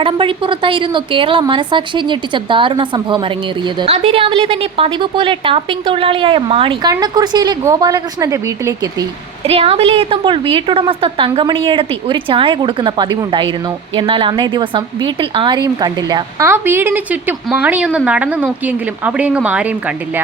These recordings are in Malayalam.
കടമ്പഴിപ്പുറത്തായിരുന്നു കേരള മനസാക്ഷിയെ ഞെട്ടിച്ച ദാരുണ സംഭവം അരങ്ങേറിയത്. അതിരാവിലെ തന്നെ പതിവ് പോലെ ടാപ്പിംഗ് തൊഴിലാളിയായ മാണി കണ്ണക്കുറിശ്ശിയിലെ ഗോപാലകൃഷ്ണന്റെ വീട്ടിലേക്കെത്തി. രാവിലെ എത്തുമ്പോൾ വീട്ടുടമസ്ഥ തങ്കമണിയെടുത്തി ഒരു ചായ കൊടുക്കുന്ന പതിവുണ്ടായിരുന്നു. എന്നാൽ അന്നേ ദിവസം വീട്ടിൽ ആരെയും കണ്ടില്ല. ആ വീടിന് ചുറ്റും മാണിയൊന്ന് നടന്നു നോക്കിയെങ്കിലും അവിടെയെങ്ങും ആരെയും കണ്ടില്ല.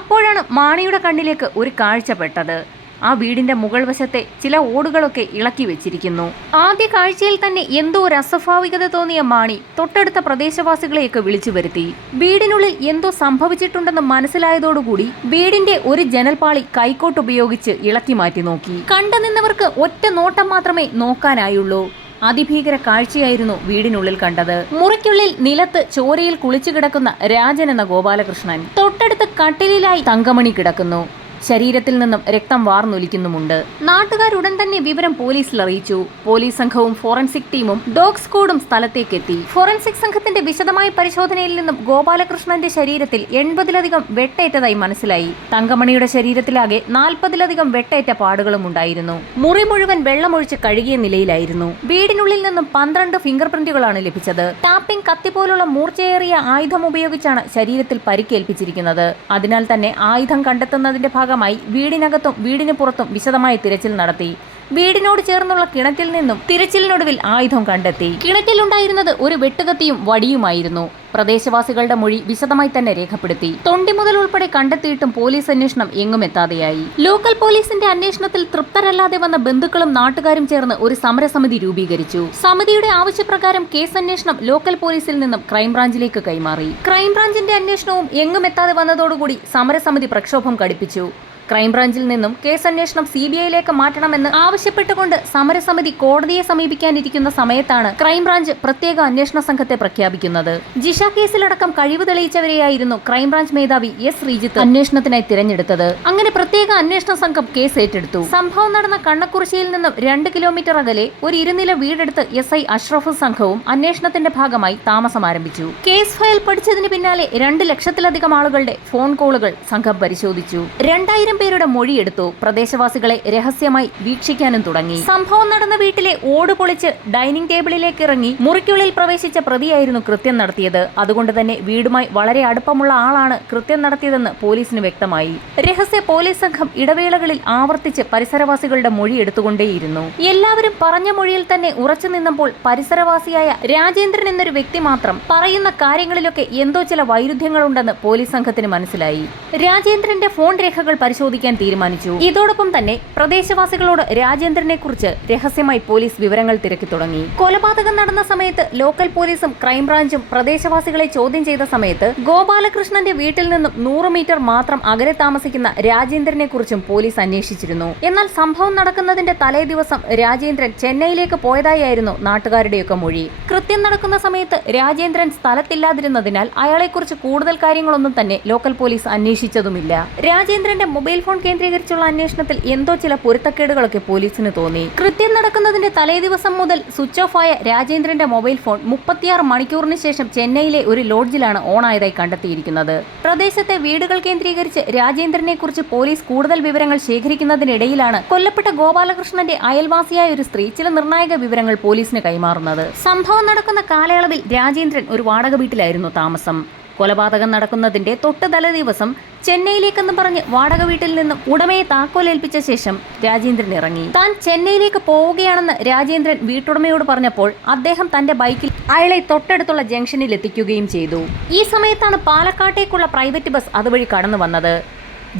അപ്പോഴാണ് മാണിയുടെ കണ്ണിലേക്ക് ഒരു കാഴ്ച പെട്ടത്. ആ വീടിന്റെ മുകൾ വശത്തെ ചില ഓടുകളൊക്കെ ഇളക്കി വെച്ചിരിക്കുന്നു. ആദ്യ കാഴ്ചയിൽ തന്നെ എന്തോ ഒരു അസ്വാഭാവികത തോന്നിയ മാണി തൊട്ടടുത്ത പ്രദേശവാസികളെയൊക്കെ വിളിച്ചു വരുത്തി. വീടിനുള്ളിൽ എന്തോ സംഭവിച്ചിട്ടുണ്ടെന്ന് മനസ്സിലായതോടുകൂടി വീടിന്റെ ഒരു ജനൽപാളി കൈക്കോട്ട് ഉപയോഗിച്ച് ഇളക്കി മാറ്റി നോക്കി. കണ്ടുനിന്നവർക്ക് ഒറ്റ നോട്ടം മാത്രമേ നോക്കാനായുള്ളൂ. അതിഭീകര കാഴ്ചയായിരുന്നു വീടിനുള്ളിൽ കണ്ടത്. മുറിക്കുള്ളിൽ നിലത്ത് ചോരയിൽ കുളിച്ചു കിടക്കുന്ന രാജൻ എന്ന ഗോപാലകൃഷ്ണൻ. തൊട്ടടുത്ത് കട്ടിലിലായി തങ്കമണി കിടക്കുന്നു. ശരീരത്തിൽ നിന്നും രക്തം വാർന്നൊലിക്കുന്നുമുണ്ട്. നാട്ടുകാരുടൻ തന്നെ വിവരം പോലീസിൽ അറിയിച്ചു. പോലീസ് സംഘവും ഫോറൻസിക് ടീമും ഡോഗ് സ്ക്വാഡും സ്ഥലത്തേക്കെത്തി. ഫോറൻസിക് സംഘത്തിന്റെ വിശദമായ പരിശോധനയിൽ നിന്നും ഗോപാലകൃഷ്ണന്റെ ശരീരത്തിൽ 80-ലധികം വെട്ടേറ്റതായി മനസ്സിലായി. തങ്കമണിയുടെ ശരീരത്തിലാകെ 40-ലധികം വെട്ടേറ്റ പാടുകളും ഉണ്ടായിരുന്നു. മുറി മുഴുവൻ വെള്ളമൊഴിച്ച് കഴുകിയ നിലയിലായിരുന്നു. വീടിനുള്ളിൽ നിന്നും 12 ഫിംഗർ പ്രിന്റുകളാണ് ലഭിച്ചത്. ടാപ്പിംഗ് കത്തി പോലുള്ള മൂർച്ചയേറിയ ആയുധം ഉപയോഗിച്ചാണ് ശരീരത്തിൽ പരിക്കേൽപ്പിച്ചിരിക്കുന്നത്. അതിനാൽ തന്നെ ആയുധം കണ്ടെത്തുന്നതിന്റെ ഭാഗമായി വീടിനകത്തും വീടിന് പുറത്തും വിശദമായ തിരച്ചിൽ നടത്തി. വീടിനോട് ചേർന്നുള്ള കിണറ്റിൽ നിന്നും തിരച്ചിലിനൊടുവിൽ ആയുധം കണ്ടെത്തി. കിണറ്റിലുണ്ടായിരുന്നത് ഒരു വെട്ടുകത്തിയും വടിയുമായിരുന്നു. പ്രദേശവാസികളുടെ മൊഴി വിശദമായി തന്നെ രേഖപ്പെടുത്തി. തൊണ്ടി മുതൽ ഉൾപ്പെടെ കണ്ടെത്തിയിട്ടും പോലീസ് അന്വേഷണം എങ്ങും എത്താതെയായി. ലോക്കൽ പോലീസിന്റെ അന്വേഷണത്തിൽ തൃപ്തരല്ലാതെ വന്ന ബന്ധുക്കളും നാട്ടുകാരും ചേർന്ന് ഒരു സമരസമിതി രൂപീകരിച്ചു. സമിതിയുടെ ആവശ്യപ്രകാരം കേസ് അന്വേഷണം ലോക്കൽ പോലീസിൽ നിന്നും ക്രൈംബ്രാഞ്ചിലേക്ക് കൈമാറി. ക്രൈംബ്രാഞ്ചിന്റെ അന്വേഷണവും എങ്ങും എത്താതെ വന്നതോടുകൂടി സമരസമിതി പ്രക്ഷോഭം ഘടിപ്പിച്ചു. ക്രൈംബ്രാഞ്ചിൽ നിന്നും കേസ് അന്വേഷണം CBIയിലേക്ക് മാറ്റണമെന്ന് ആവശ്യപ്പെട്ടുകൊണ്ട് സമരസമിതി കോടതിയെ സമീപിക്കാനിരിക്കുന്ന സമയത്താണ് ക്രൈംബ്രാഞ്ച് പ്രത്യേക അന്വേഷണ സംഘത്തെ പ്രഖ്യാപിക്കുന്നത്. ജിഷ കേസിലടക്കം കഴിവ് തെളിയിച്ചവരെയായിരുന്നു ക്രൈംബ്രാഞ്ച് മേധാവി S. ശ്രീജിത്ത് അന്വേഷണത്തിനായി തിരഞ്ഞെടുത്തത്. അങ്ങനെ പ്രത്യേക അന്വേഷണ സംഘം കേസ് ഏറ്റെടുത്തു. സംഭവം നടന്ന കണ്ണക്കുറിശ്ശിയിൽ നിന്നും 2 കിലോമീറ്റർ അകലെ ഒരു ഇരുനില വീടെടുത്ത് SI അഷ്റഫ് സംഘവും അന്വേഷണത്തിന്റെ ഭാഗമായി താമസം ആരംഭിച്ചു. കേസ് ഫയൽ പഠിച്ചതിന് പിന്നാലെ 2 ലക്ഷത്തിലധികം ആളുകളുടെ ഫോൺ കോളുകൾ സംഘം പരിശോധിച്ചു. 2000 പേരുടെ മൊഴിയെടുത്തു. പ്രദേശവാസികളെ രഹസ്യമായി വീക്ഷിക്കാനും തുടങ്ങി. സംഭവം നടന്ന വീട്ടിലെ ഓട് പൊളിച്ച് ഡൈനിങ് ടേബിളിലേക്ക് ഇറങ്ങി മുറിക്കുള്ളിൽ പ്രവേശിച്ച പ്രതിയായിരുന്നു കൃത്യം നടത്തിയത്. അതുകൊണ്ട് തന്നെ വീടുമായി വളരെ അടുപ്പമുള്ള ആളാണ് കൃത്യം നടത്തിയതെന്ന് പോലീസിന് വ്യക്തമായി. രഹസ്യ പോലീസ് സംഘം ഇടവേളകളിൽ ആവർത്തിച്ച് പരിസരവാസികളുടെ മൊഴി എടുത്തുകൊണ്ടേയിരുന്നു. എല്ലാവരും പറഞ്ഞ മൊഴിയിൽ തന്നെ ഉറച്ചു നിന്നപ്പോൾ പരിസരവാസിയായ രാജേന്ദ്രൻ എന്നൊരു വ്യക്തി മാത്രം പറയുന്ന കാര്യങ്ങളിലൊക്കെ എന്തോ ചില വൈരുദ്ധ്യങ്ങളുണ്ടെന്ന് പോലീസ് സംഘത്തിന് മനസ്സിലായി. രാജേന്ദ്രന്റെ ഫോൺ രേഖകൾ പരിശോധിക്കാൻ തീരുമാനിച്ചു. ഇതോടൊപ്പം തന്നെ പ്രദേശവാസികളോട് രാജേന്ദ്രനെ കുറിച്ച് രഹസ്യമായി പോലീസ് വിവരങ്ങൾ തിരക്കി തുടങ്ങി. കൊലപാതകം നടന്ന സമയത്ത് ലോക്കൽ പോലീസും ക്രൈംബ്രാഞ്ചും പ്രദേശവാസികളെ ചോദ്യം ചെയ്ത സമയത്ത് ഗോപാലകൃഷ്ണന്റെ വീട്ടിൽ നിന്നും 100 മീറ്റർ മാത്രം അകലെ താമസിക്കുന്ന രാജേന്ദ്രനെ കുറിച്ചും പോലീസ് അന്വേഷിച്ചിരുന്നു. എന്നാൽ സംഭവം നടക്കുന്നതിന്റെ തലേ ദിവസം രാജേന്ദ്രൻ ചെന്നൈയിലേക്ക് പോയതായിരുന്നു നാട്ടുകാരുടെയൊക്കെ മൊഴി. കൃത്യം നടക്കുന്ന സമയത്ത് രാജേന്ദ്രൻ സ്ഥലത്തില്ലാതിരുന്നതിനാൽ അയാളെക്കുറിച്ച് കൂടുതൽ കാര്യങ്ങളൊന്നും തന്നെ ലോക്കൽ പോലീസ് അന്വേഷിച്ചതുമില്ല. രാജേന്ദ്രന്റെ മൊബൈൽ ഫോൺ കേന്ദ്രീകരിച്ചുള്ള അന്വേഷണത്തിൽ എന്തോ ചില പൊരുത്തക്കേടുകളൊക്കെ പോലീസിന് തോന്നി. കൃത്യം നടക്കുന്നതിന്റെ തലേ ദിവസം മുതൽ സ്വിച്ച് ഓഫ് ആയ രാജേന്ദ്രന്റെ മൊബൈൽ ഫോൺ 36 മണിക്കൂറിന് ശേഷം ചെന്നൈയിലെ ഒരു ലോഡ്ജിലാണ് ഓൺ ആയതായി കണ്ടെത്തിയിരിക്കുന്നത്. പ്രദേശത്തെ വീടുകൾ കേന്ദ്രീകരിച്ച് രാജേന്ദ്രനെ കുറിച്ച് പോലീസ് കൂടുതൽ വിവരങ്ങൾ ശേഖരിക്കുന്നതിനിടയിലാണ് കൊല്ലപ്പെട്ട ഗോപാലകൃഷ്ണന്റെ അയൽവാസിയായ ഒരു സ്ത്രീ ചില നിർണായക വിവരങ്ങൾ പോലീസിന് കൈമാറുന്നത്. സംഭവം നടക്കുന്ന കാലയളവിൽ രാജേന്ദ്രൻ ഒരു വാടക വീട്ടിലായിരുന്നു താമസം. കൊലപാതകം നടക്കുന്നതിന്റെ തൊട്ട് തലേ ദിവസം ചെന്നൈയിലേക്കെന്ന് പറഞ്ഞ് വാടക വീട്ടിൽ നിന്നും ഉടമയെ താക്കോലേൽപ്പിച്ച ശേഷം രാജേന്ദ്രൻ ഇറങ്ങി. താൻ ചെന്നൈയിലേക്ക് പോവുകയാണെന്ന് രാജേന്ദ്രൻ വീട്ടുടമയോട് പറഞ്ഞപ്പോൾ അദ്ദേഹം തന്റെ ബൈക്കിൽ അയാളെ തൊട്ടടുത്തുള്ള ജംഗ്ഷനിൽ എത്തിക്കുകയും ചെയ്തു. ഈ സമയത്താണ് പാലക്കാട്ടേക്കുള്ള പ്രൈവറ്റ് ബസ് അതുവഴി കടന്നു വന്നത്.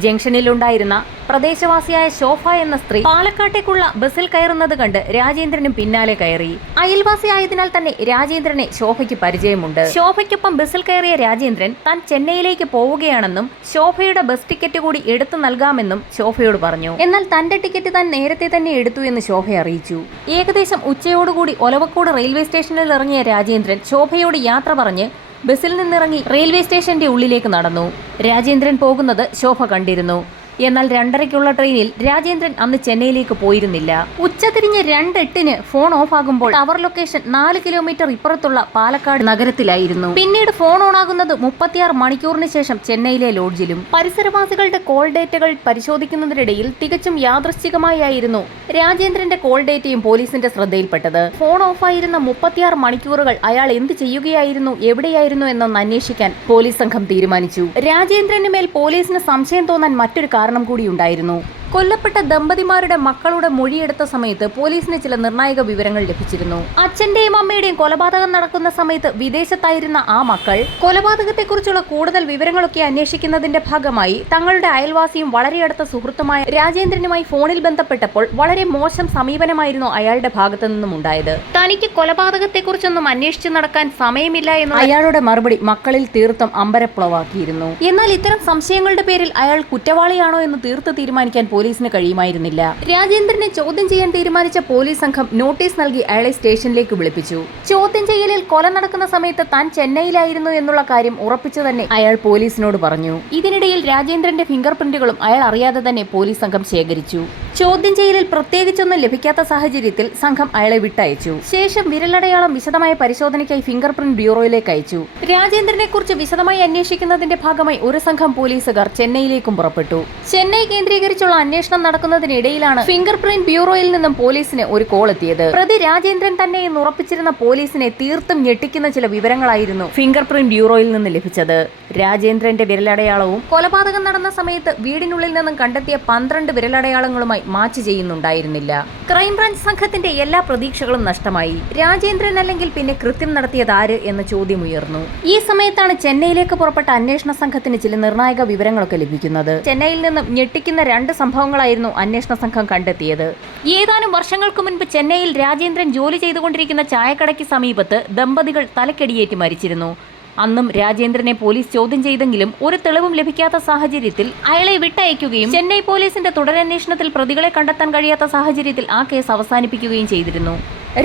ജംഗ്ഷനിലുണ്ടായിരുന്ന പ്രദേശവാസിയായ ശോഭ എന്ന സ്ത്രീ പാലക്കാട്ടേക്കുള്ള ബസ്സിൽ കയറുന്നത് കണ്ട് രാജേന്ദ്രനും പിന്നാലെ കയറി. അയൽവാസിയായതിനാൽ തന്നെ രാജേന്ദ്രനെ ശോഭയ്ക്ക് പരിചയമുണ്ട്. ശോഭയ്ക്കൊപ്പം ബസ്സിൽ കയറിയ രാജേന്ദ്രൻ താൻ ചെന്നൈയിലേക്ക് പോവുകയാണെന്നും ശോഭയുടെ ബസ് ടിക്കറ്റ് കൂടി എടുത്തു നൽകാമെന്നും ശോഭയോട് പറഞ്ഞു. എന്നാൽ തന്റെ ടിക്കറ്റ് താൻ നേരത്തെ തന്നെ എടുത്തു എന്ന് ശോഭ അറിയിച്ചു. ഏകദേശം ഉച്ചയോടുകൂടി ഒലവക്കോട് റെയിൽവേ സ്റ്റേഷനിൽ ഇറങ്ങിയ രാജേന്ദ്രൻ ശോഭയോട് യാത്ര പറഞ്ഞ് ബസ്സിൽ നിന്നിറങ്ങി റെയിൽവേ സ്റ്റേഷന്റെ ഉള്ളിലേക്ക് നടന്നു. രാജേന്ദ്രൻ പോകുന്നത് ശോഭ കണ്ടിരുന്നു. എന്നാൽ 2:30-ക്കുള്ള ട്രെയിനിൽ രാജേന്ദ്രൻ അന്ന് ചെന്നൈയിലേക്ക് പോയിരുന്നില്ല. ഉച്ചതിരിഞ്ഞ് 2:08-ന് ഫോൺ ഓഫ് ആകുമ്പോൾ ടവർ ലൊക്കേഷൻ 4 കിലോമീറ്റർ ഇപ്പുറത്തുള്ള പാലക്കാട് നഗരത്തിലായിരുന്നു. പിന്നീട് ഫോൺ ഓണാകുന്നത് 36 മണിക്കൂറിന് ശേഷം ചെന്നൈയിലെ ലോഡ്ജിലും. പരിസരവാസികളുടെ കോൾ ഡേറ്റകൾ പരിശോധിക്കുന്നതിനിടയിൽ തികച്ചും യാദൃശ്ചികമായിരുന്നു രാജേന്ദ്രന്റെ കോൾ ഡേറ്റയും പോലീസിന്റെ ശ്രദ്ധയിൽപ്പെട്ടത്. ഫോൺ ഓഫായിരുന്ന 36 മണിക്കൂറുകൾ അയാൾ എന്ത് ചെയ്യുകയായിരുന്നു, എവിടെയായിരുന്നു എന്നൊന്ന് അന്വേഷിക്കാൻ പോലീസ് സംഘം തീരുമാനിച്ചു. രാജേന്ദ്രന് മേൽ പോലീസിന് സംശയം തോന്നാൻ മറ്റൊരു കാരണം കൂടിയുണ്ടായിരുന്നു. കൊല്ലപ്പെട്ട ദമ്പതിമാരുടെ മക്കളുടെ മൊഴിയെടുത്ത സമയത്ത് പോലീസിന് ചില നിർണായക വിവരങ്ങൾ ലഭിച്ചിരുന്നു. അച്ഛന്റെയും അമ്മയുടെയും കൊലപാതകം നടക്കുന്ന സമയത്ത് വിദേശത്തായിരുന്ന ആ മക്കൾ കൊലപാതകത്തെക്കുറിച്ചുള്ള കൂടുതൽ വിവരങ്ങളൊക്കെ അന്വേഷിക്കുന്നതിന്റെ ഭാഗമായി തങ്ങളുടെ അയൽവാസിയും വളരെ അടുത്ത സുഹൃത്തുമായ രാജേന്ദ്രനുമായി ഫോണിൽ ബന്ധപ്പെട്ടപ്പോൾ വളരെ മോശം സമീപനമായിരുന്നു അയാളുടെ ഭാഗത്തു നിന്നും ഉണ്ടായത്. തനിക്ക് കൊലപാതകത്തെക്കുറിച്ചൊന്നും അന്വേഷിച്ചു നടക്കാൻ സമയമില്ല എന്ന അയാളുടെ മറുപടി മക്കളിൽ തീർത്തും അമ്പരപ്പുളവാക്കിയിരുന്നു. എന്നാൽ ഇത്തരം സംശയങ്ങളുടെ പേരിൽ അയാൾ കുറ്റവാളിയാണോ എന്ന് തീർത്ത് തീരുമാനിക്കാൻ പോലീസിന് കഴിയുമായിരുന്നില്ല. രാജേന്ദ്രനെ ചോദ്യം ചെയ്യാൻ തീരുമാനിച്ച പോലീസ് സംഘം നോട്ടീസ് നൽകി അയാളെ സ്റ്റേഷനിലേക്ക് വിളിപ്പിച്ചു. ചോദ്യം ചെയ്യലിൽ കൊല നടക്കുന്ന സമയത്ത് താൻ ചെന്നൈയിലായിരുന്നു എന്നുള്ള കാര്യം ഉറപ്പിച്ചു തന്നെ അയാൾ പോലീസിനോട് പറഞ്ഞു. ഇതിനിടയിൽ രാജേന്ദ്രന്റെ ഫിംഗർ പ്രിന്റുകളും അയാൾ അറിയാതെ തന്നെ പോലീസ് സംഘം ശേഖരിച്ചു. ചോദ്യം ചെയ്യലിൽ പ്രത്യേകിച്ചൊന്നും ലഭിക്കാത്ത സാഹചര്യത്തിൽ സംഘം അയാളെ വിട്ടയച്ചു. ശേഷം വിരലടയാളം വിശദമായ പരിശോധനയ്ക്കായി ഫിംഗർ പ്രിന്റ് ബ്യൂറോയിലേക്ക് അയച്ചു. രാജേന്ദ്രനെ കുറിച്ച് വിശദമായി അന്വേഷിക്കുന്നതിന്റെ ഭാഗമായി ഒരു സംഘം പോലീസുകാർ ചെന്നൈയിലേക്കും പുറപ്പെട്ടു. ചെന്നൈ കേന്ദ്രീകരിച്ചുള്ള അന്വേഷണം നടക്കുന്നതിനിടയിലാണ് ഫിംഗർ പ്രിന്റ് ബ്യൂറോയിൽ നിന്നും പോലീസിന് ഒരു കോൾ എത്തിയത്. പ്രതി രാജേന്ദ്രൻ തന്നെ എന്ന് ഉറപ്പിച്ചിരുന്ന പോലീസിനെ തീർത്തും ഞെട്ടിക്കുന്ന ചില വിവരങ്ങളായിരുന്നു ഫിംഗർ പ്രിന്റ് ബ്യൂറോയിൽ നിന്ന് ലഭിച്ചത്. രാജേന്ദ്രന്റെ വിരലടയാളവും കൊലപാതകം നടന്ന സമയത്ത് വീടിനുള്ളിൽ നിന്നും കണ്ടെത്തിയ 12 വിരലടയാളങ്ങളുമായി മാച്ച് ചെയ്യുന്നുണ്ടായിരുന്നില്ല. ക്രൈംബ്രാഞ്ച് സംഘത്തിന്റെ എല്ലാ പ്രതീക്ഷകളും നഷ്ടമായി. രാജേന്ദ്രൻ അല്ലെങ്കിൽ പിന്നെ കൃത്യം നടത്തിയത് ആര് എന്ന ചോദ്യം ഉയർന്നു. ഈ സമയത്താണ് ചെന്നൈയിലേക്ക് പുറപ്പെട്ട അന്വേഷണ സംഘത്തിന് ചില നിർണായക വിവരങ്ങളൊക്കെ ലഭിക്കുന്നത്. ചെന്നൈയിൽ നിന്നും ഞെട്ടിക്കുന്ന 2 സംഭവങ്ങളായിരുന്നു അന്വേഷണ സംഘം കണ്ടെത്തിയത്. ഏതാനും വർഷങ്ങൾക്ക് മുൻപ് ചെന്നൈയിൽ രാജേന്ദ്രൻ ജോലി ചെയ്തുകൊണ്ടിരിക്കുന്ന ചായക്കടയ്ക്ക് സമീപത്ത് ദമ്പതികൾ തലക്കടിയേറ്റ് മരിച്ചിരുന്നു. അന്നും രാജേന്ദ്രനെ പോലീസ് ചോദ്യം ചെയ്തെങ്കിലും ഒരു തെളിവും ലഭിക്കാത്ത സാഹചര്യത്തിൽ അയാളെ വിട്ടയക്കുകയും ചെന്നൈ പോലീസിന്റെ തുടരന്വേഷണത്തിൽ പ്രതികളെ കണ്ടെത്താൻ കഴിയാത്ത സാഹചര്യത്തിൽ ആ കേസ് അവസാനിപ്പിക്കുകയും ചെയ്തിരുന്നു.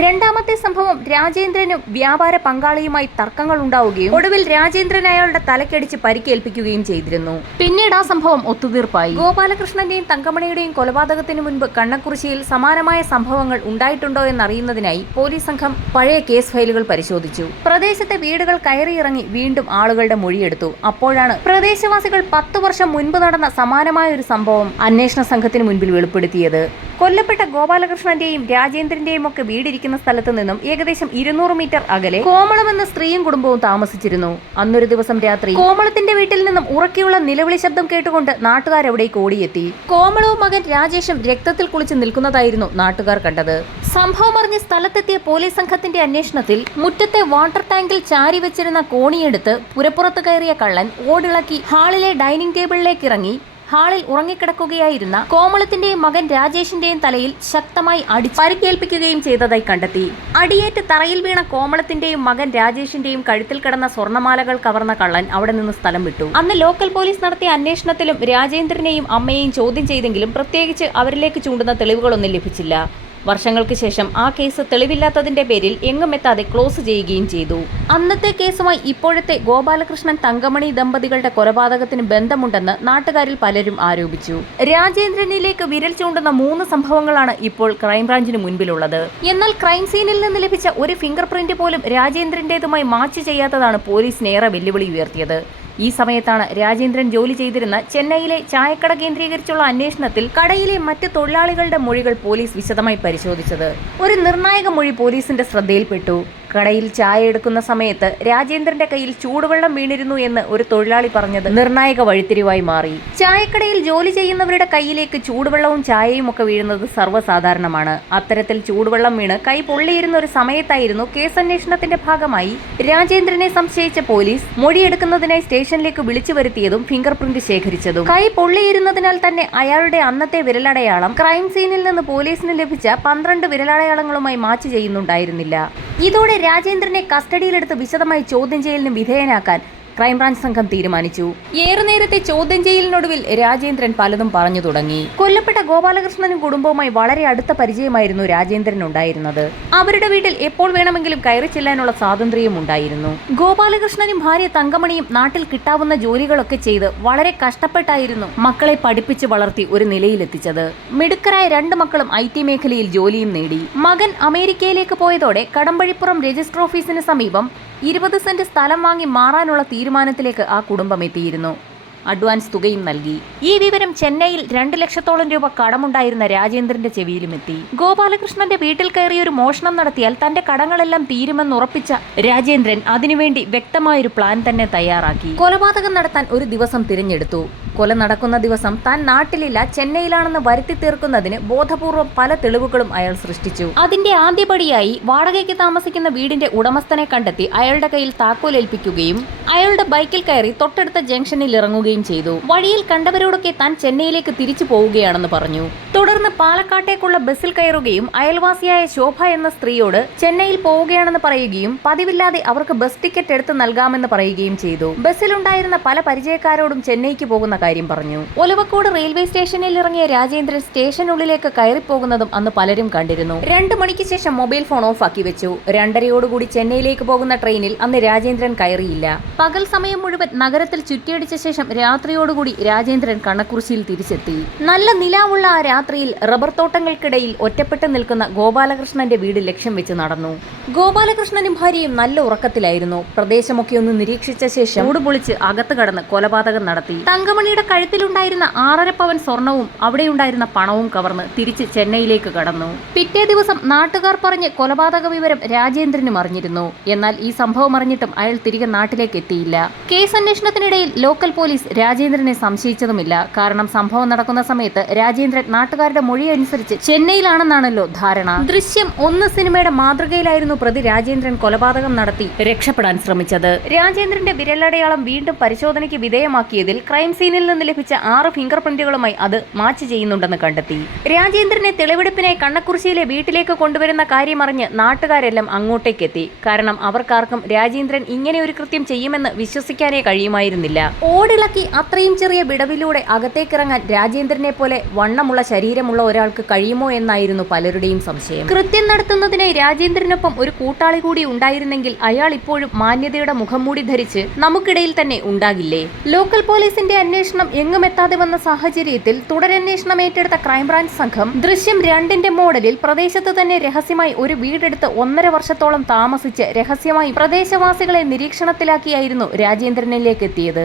രണ്ടാമത്തെ സംഭവം രാജേന്ദ്രനും വ്യാപാര പങ്കാളിയുമായി തർക്കങ്ങൾ ഉണ്ടാവുകയും ഒടുവിൽ രാജേന്ദ്രൻ അയാളുടെ തലക്കടിച്ച് പരിക്കേൽപ്പിക്കുകയും ചെയ്തിരുന്നു. പിന്നീട് ആ സംഭവം ഒത്തുതീർപ്പായി. ഗോപാലകൃഷ്ണന്റെയും തങ്കമണിയുടെയും കൊലപാതകത്തിന് മുൻപ് കണ്ണക്കുറിശ്ശിയിൽ സമാനമായ സംഭവങ്ങൾ ഉണ്ടായിട്ടുണ്ടോ എന്നറിയുന്നതിനായി പോലീസ് സംഘം പഴയ കേസ് ഫയലുകൾ പരിശോധിച്ചു. പ്രദേശത്തെ വീടുകൾ കയറിയിറങ്ങി വീണ്ടും ആളുകളുടെ മൊഴിയെടുത്തു. അപ്പോഴാണ് പ്രദേശവാസികൾ 10 വർഷം മുൻപ് നടന്ന സമാനമായ ഒരു സംഭവം അന്വേഷണ സംഘത്തിന് മുൻപിൽ വെളിപ്പെടുത്തിയത്. കൊല്ലപ്പെട്ട ഗോപാലകൃഷ്ണന്റെയും രാജേന്ദ്രന്റെയും ഒക്കെ വീടിരിക്കുന്ന സ്ഥലത്ത് നിന്നും ഏകദേശം 200 മീറ്റർ അകലെ കോമളം എന്ന സ്ത്രീയും കുടുംബവും താമസിച്ചിരുന്നു. അന്നൊരു ദിവസം രാത്രി കോമളത്തിന്റെ വീട്ടിൽ നിന്നും ഉറക്കെയുള്ള നിലവിളി ശബ്ദം കേട്ടുകൊണ്ട് നാട്ടുകാരവിടേക്ക് ഓടിയെത്തി. കോമളവും മകൻ രാജേഷും രക്തത്തിൽ കുളിച്ച് നിൽക്കുന്നതായിരുന്നു നാട്ടുകാർ കണ്ടത്. സംഭവം അറിഞ്ഞ് സ്ഥലത്തെത്തിയ പോലീസ് സംഘത്തിന്റെ അന്വേഷണത്തിൽ മുറ്റത്തെ വാട്ടർ ടാങ്കിൽ ചാരി വെച്ചിരുന്ന കോണിയെടുത്ത് പുരപ്പുറത്ത് കയറിയ കള്ളൻ ഓടിളക്കി ഹാളിലെ ഡൈനിങ് ടേബിളിലേക്ക് ഇറങ്ങി ഹാളിൽ ഉറങ്ങിക്കിടക്കുകയായിരുന്ന കോമളത്തിന്റെയും മകൻ രാജേഷിന്റെയും തലയിൽ ശക്തമായി അടിച്ച് പരിക്കേൽപ്പിക്കുകയും ചെയ്തതായി കണ്ടെത്തി. അടിയേറ്റ് തറയിൽ വീണ കോമളത്തിന്റെയും മകൻ രാജേഷിന്റെയും കഴുത്തിൽ കിടന്ന സ്വർണ്ണമാലകൾ കവർന്ന കള്ളൻ അവിടെ നിന്ന് സ്ഥലം വിട്ടു. അന്ന് ലോക്കൽ പോലീസ് നടത്തിയ അന്വേഷണത്തിലും രാജേന്ദ്രനെയും അമ്മയെയും ചോദ്യം ചെയ്തെങ്കിലും പ്രത്യേകിച്ച് അവരിലേക്ക് ചൂണ്ടുന്ന തെളിവുകളൊന്നും ലഭിച്ചില്ല. വർഷങ്ങൾക്ക് ശേഷം ആ കേസ് തെളിവില്ലാത്തതിന്റെ പേരിൽ എങ്ങും എത്താതെ ക്ലോസ് ചെയ്യുകയും ചെയ്തു. അന്നത്തെ കേസുമായി ഇപ്പോഴത്തെ ഗോപാലകൃഷ്ണൻ തങ്കമണി ദമ്പതികളുടെ കൊലപാതകത്തിന് ബന്ധമുണ്ടെന്ന് നാട്ടുകാരിൽ പലരും ആരോപിച്ചു. രാജേന്ദ്രനിലേക്ക് വിരൽ ചൂണ്ടുന്ന 3 സംഭവങ്ങളാണ് ഇപ്പോൾ ക്രൈംബ്രാഞ്ചിന് മുൻപിലുള്ളത്. എന്നാൽ ക്രൈം സീനിൽ നിന്ന് ലഭിച്ച ഒരു ഫിംഗർ പ്രിന്റ് പോലും രാജേന്ദ്രന്റേതുമായി മാച്ച് ചെയ്യാത്തതാണ് പോലീസിനേറെ വെല്ലുവിളി ഉയർത്തിയത്. ഈ സമയത്താണ് രാജേന്ദ്രൻ ജോലി ചെയ്തിരുന്ന ചെന്നൈയിലെ ചായക്കട കേന്ദ്രീകരിച്ചുള്ള അന്വേഷണത്തിൽ കടയിലെ മറ്റ് തൊഴിലാളികളുടെ മൊഴികൾ പോലീസ് വിശദമായി പരിശോധിച്ചത്. ഒരു നിർണായക മൊഴി പോലീസിന്റെ ശ്രദ്ധയിൽപ്പെട്ടു. കടയിൽ ചായ എടുക്കുന്ന സമയത്ത് രാജേന്ദ്രന്റെ കയ്യിൽ ചൂടുവെള്ളം വീണിരുന്നു എന്ന് ഒരു തൊഴിലാളി പറഞ്ഞത് നിർണായക വഴിത്തിരിവായി മാറി. ചായക്കടയിൽ ജോലി ചെയ്യുന്നവരുടെ കയ്യിലേക്ക് ചൂടുവെള്ളവും ചായയും ഒക്കെ വീഴുന്നത് സർവ്വസാധാരണമാണ്. അത്തരത്തിൽ ചൂടുവെള്ളം വീണ് കൈ പൊള്ളിയിരുന്ന ഒരു സമയത്തായിരുന്നു കേസന്വേഷണത്തിന്റെ ഭാഗമായി രാജേന്ദ്രനെ സംശയിച്ച പോലീസ് മൊഴിയെടുക്കുന്നതിനായി സ്റ്റേഷനിലേക്ക് വിളിച്ചു വരുത്തിയതും ഫിംഗർ പ്രിന്റ് ശേഖരിച്ചതും. കൈ പൊള്ളിയിരുന്നതിനാൽ തന്നെ അയാളുടെ അന്നത്തെ വിരലടയാളം ക്രൈം സീനിൽ നിന്ന് പോലീസിന് ലഭിച്ച 12 വിരലടയാളങ്ങളുമായി മാച്ച് ചെയ്യുന്നുണ്ടായിരുന്നില്ല. ഇതോടെ രാജേന്ദ്രനെ കസ്റ്റഡിയിലെടുത്ത് വിശദമായി ചോദ്യം ചെയ്യലിന് വിധേയനാക്കാൻ ക്രൈംബ്രാഞ്ച് സംഘം തീരുമാനിച്ചു. ഏറെ നേരത്തെ ചോദ്യം ചെയ്യലിനൊടുവിൽ രാജേന്ദ്രൻ പലതും പറഞ്ഞു തുടങ്ങി. കൊല്ലപ്പെട്ട ഗോപാലകൃഷ്ണനും കുടുംബവുമായി വളരെ അടുത്ത പരിചയമായിരുന്നു രാജേന്ദ്രൻ ഉണ്ടായിരുന്നത്. അവരുടെ വീട്ടിൽ എപ്പോൾ വേണമെങ്കിലും കയറി ചെല്ലാനുള്ള സ്വാതന്ത്ര്യവും ഉണ്ടായിരുന്നു. ഗോപാലകൃഷ്ണനും ഭാര്യ തങ്കമണിയും നാട്ടിൽ കിട്ടാവുന്ന ജോലികളൊക്കെ ചെയ്ത് വളരെ കഷ്ടപ്പെട്ടായിരുന്നു മക്കളെ പഠിപ്പിച്ച് വളർത്തി ഒരു നിലയിലെത്തിച്ചത്. മിടുക്കരായ 2 മക്കളും IT മേഖലയിൽ ജോലിയും നേടി. മകൻ അമേരിക്കയിലേക്ക് പോയതോടെ കടമ്പഴിപ്പുറം രജിസ്റ്റർ ഓഫീസിന് സമീപം 20 സെന്റ് സ്ഥലം വാങ്ങി മാറാനുള്ള തീരുമാനത്തിലേക്ക് ആ കുടുംബം എത്തിയിരുന്നു. അഡ്വാൻസ് തുകയും നൽകി. ഈ വിവരം ചെന്നൈയിൽ 2 ലക്ഷത്തോളം രൂപ കടമുണ്ടായിരുന്ന രാജേന്ദ്രന്റെ ചെവിയിലുമെത്തി. ഗോപാലകൃഷ്ണന്റെ വീട്ടിൽ കയറി ഒരു മോഷണം നടത്തിയാൽ തന്റെ കടങ്ങളെല്ലാം തീരുമെന്നുറപ്പിച്ച രാജേന്ദ്രൻ അതിനുവേണ്ടി വ്യക്തമായൊരു പ്ലാൻ തന്നെ തയ്യാറാക്കി. കൊലപാതകം നടത്താൻ ഒരു ദിവസം തിരഞ്ഞെടുത്തു. കൊല നടക്കുന്ന ദിവസം താൻ നാട്ടിലില്ല, ചെന്നൈയിലാണെന്ന് വരുത്തി തീർക്കുന്നതിന് ബോധപൂർവം പല തെളിവുകളും അയാൾ സൃഷ്ടിച്ചു. അതിന്റെ ആദ്യപടിയായി വാടകയ്ക്ക് താമസിക്കുന്ന വീടിന്റെ ഉടമസ്ഥനെ കണ്ടെത്തി അയാളുടെ കയ്യിൽ താക്കോൽ ഏൽപ്പിക്കുകയും അയാളുടെ ബൈക്കിൽ കയറി തൊട്ടടുത്ത ജംഗ്ഷനിൽ ഇറങ്ങുകയും ചെയ്തു. വഴിയിൽ കണ്ടവരോടൊക്കെ താൻ ചെന്നൈയിലേക്ക് തിരിച്ചു പോവുകയാണെന്ന് പറഞ്ഞു. തുടർന്ന് പാലക്കാട്ടേക്കുള്ള ബസ്സിൽ കയറുകയും അയൽവാസിയായ ശോഭ എന്ന സ്ത്രീയോട് ചെന്നൈയിൽ പോവുകയാണെന്ന് പറയുകയും പതിവില്ലാതെ അവർക്ക് ബസ് ടിക്കറ്റ് എടുത്ത് നൽകാമെന്ന് പറയുകയും ചെയ്തു. ബസ്സിലുണ്ടായിരുന്ന പല പരിചയക്കാരോടും ചെന്നൈക്ക് പോകുന്ന കാര്യം പറഞ്ഞു. ഒലവക്കോട് റെയിൽവേ സ്റ്റേഷനിൽ ഇറങ്ങിയ രാജേന്ദ്രൻ സ്റ്റേഷനുള്ളിലേക്ക് കയറിപ്പോകുന്നതും അന്ന് പലരും കണ്ടിരുന്നു. 2 മണിക്ക് ശേഷം മൊബൈൽ ഫോൺ ഓഫാക്കി വെച്ചു. 2:30യോടുകൂടി ചെന്നൈയിലേക്ക് പോകുന്ന ട്രെയിനിൽ അന്ന് രാജേന്ദ്രൻ കയറിയില്ല. പകൽ സമയം മുഴുവൻ നഗരത്തിൽ ചുറ്റിയടിച്ച ശേഷം രാത്രിയോടുകൂടി രാജേന്ദ്രൻ കണ്ണക്കുറിശ്ശിയിൽ തിരിച്ചെത്തി. നല്ല നിലാവുള്ള ആ രാത്രിയിൽ റബ്ബർ തോട്ടങ്ങൾക്കിടയിൽ ഒറ്റപ്പെട്ട് നിൽക്കുന്ന ഗോപാലകൃഷ്ണന്റെ വീട് ലക്ഷ്യം വെച്ച് നടന്നു. ഗോപാലകൃഷ്ണനും ഭാര്യയും നല്ല ഉറക്കത്തിലായിരുന്നു. പ്രദേശമൊക്കെ ഒന്ന് നിരീക്ഷിച്ച ശേഷം മൂടുപൊളിച്ച് അകത്ത് കടന്ന് കൊലപാതകം നടത്തി. തങ്കമണിയുടെ കഴുത്തിലുണ്ടായിരുന്ന 6.5 പവൻ സ്വർണവും അവിടെയുണ്ടായിരുന്ന പണവും കവർന്ന് തിരിച്ച് ചെന്നൈയിലേക്ക് കടന്നു. പിറ്റേ ദിവസം നാട്ടുകാർ പറഞ്ഞ് കൊലപാതക വിവരം രാജേന്ദ്രനും അറിഞ്ഞിരുന്നു. എന്നാൽ ഈ സംഭവം അറിഞ്ഞിട്ടും അയാൾ തിരികെ നാട്ടിലേക്ക് എത്തിയില്ല. കേസ് അന്വേഷണത്തിനിടയിൽ ലോക്കൽ പോലീസ് രാജേന്ദ്രനെ സംശയിച്ചതുമില്ല. കാരണം സംഭവം നടക്കുന്ന സമയത്ത് രാജേന്ദ്രൻ നാട്ടുകാരുടെ മൊഴി അനുസരിച്ച് ചെന്നൈയിലാണെന്നാണല്ലോ ധാരണ. ദൃശ്യം 1 സിനിമയുടെ മാതൃകയിലായിരുന്നു പ്രതി രാജേന്ദ്രൻ കൊലപാതകം നടത്തി രക്ഷപ്പെടാൻ ശ്രമിച്ചത്. രാജേന്ദ്രന്റെ വിരലടയാളം വീണ്ടും പരിശോധനയ്ക്ക് വിധേയമാക്കിയതിൽ ക്രൈം സീനിൽ നിന്ന് ലഭിച്ച 6 ഫിംഗർ പ്രിന്റുകളുമായി അത് മാച്ച് ചെയ്യുന്നുണ്ടെന്ന് കണ്ടെത്തി. രാജേന്ദ്രനെ തെളിവെടുപ്പിനായി കണ്ണക്കുറിശ്ശിയിലെ വീട്ടിലേക്ക് കൊണ്ടുവരുന്ന കാര്യമറിഞ്ഞ് നാട്ടുകാരെല്ലാം അങ്ങോട്ടേക്കെത്തി. കാരണം അവർക്കാർക്കും രാജേന്ദ്രൻ ഇങ്ങനെ ഒരു കൃത്യം ചെയ്യുമെന്ന് വിശ്വസിക്കാനേ കഴിയുമായിരുന്നില്ല. ഓടിളക്കി അത്രയും ചെറിയ വിടവിലൂടെ അകത്തേക്കിറങ്ങാൻ രാജേന്ദ്രനെ പോലെ വണ്ണമുള്ള ശരീരമുള്ള ഒരാൾക്ക് കഴിയുമോ എന്നായിരുന്നു പലരുടെയും സംശയം. കൃത്യം നടത്തുന്നതിനായി രാജേന്ദ്രനൊപ്പം ഒരു കൂട്ടാളി കൂടി ഉണ്ടായിരുന്നെങ്കിൽ അയാൾ ഇപ്പോഴും മാന്യതയുടെ മുഖംമൂടി ധരിച്ച് നമുക്കിടയിൽ തന്നെ ഉണ്ടാകില്ലേ? ലോക്കൽ പോലീസിന്റെ അന്വേഷണം എങ്ങുമെത്താതെ വന്ന സാഹചര്യത്തിൽ തുടരന്വേഷണം ഏറ്റെടുത്ത ക്രൈംബ്രാഞ്ച് സംഘം ദൃശ്യം 2ന്റെ മോഡലിൽ പ്രദേശത്ത് തന്നെ രഹസ്യമായി ഒരു വീടെടുത്ത് 1.5 വർഷത്തോളം താമസിച്ച് രഹസ്യമായി പ്രദേശവാസികളെ നിരീക്ഷണത്തിലാക്കിയായിരുന്നു രാജേന്ദ്രനിലേക്ക് എത്തിയത്.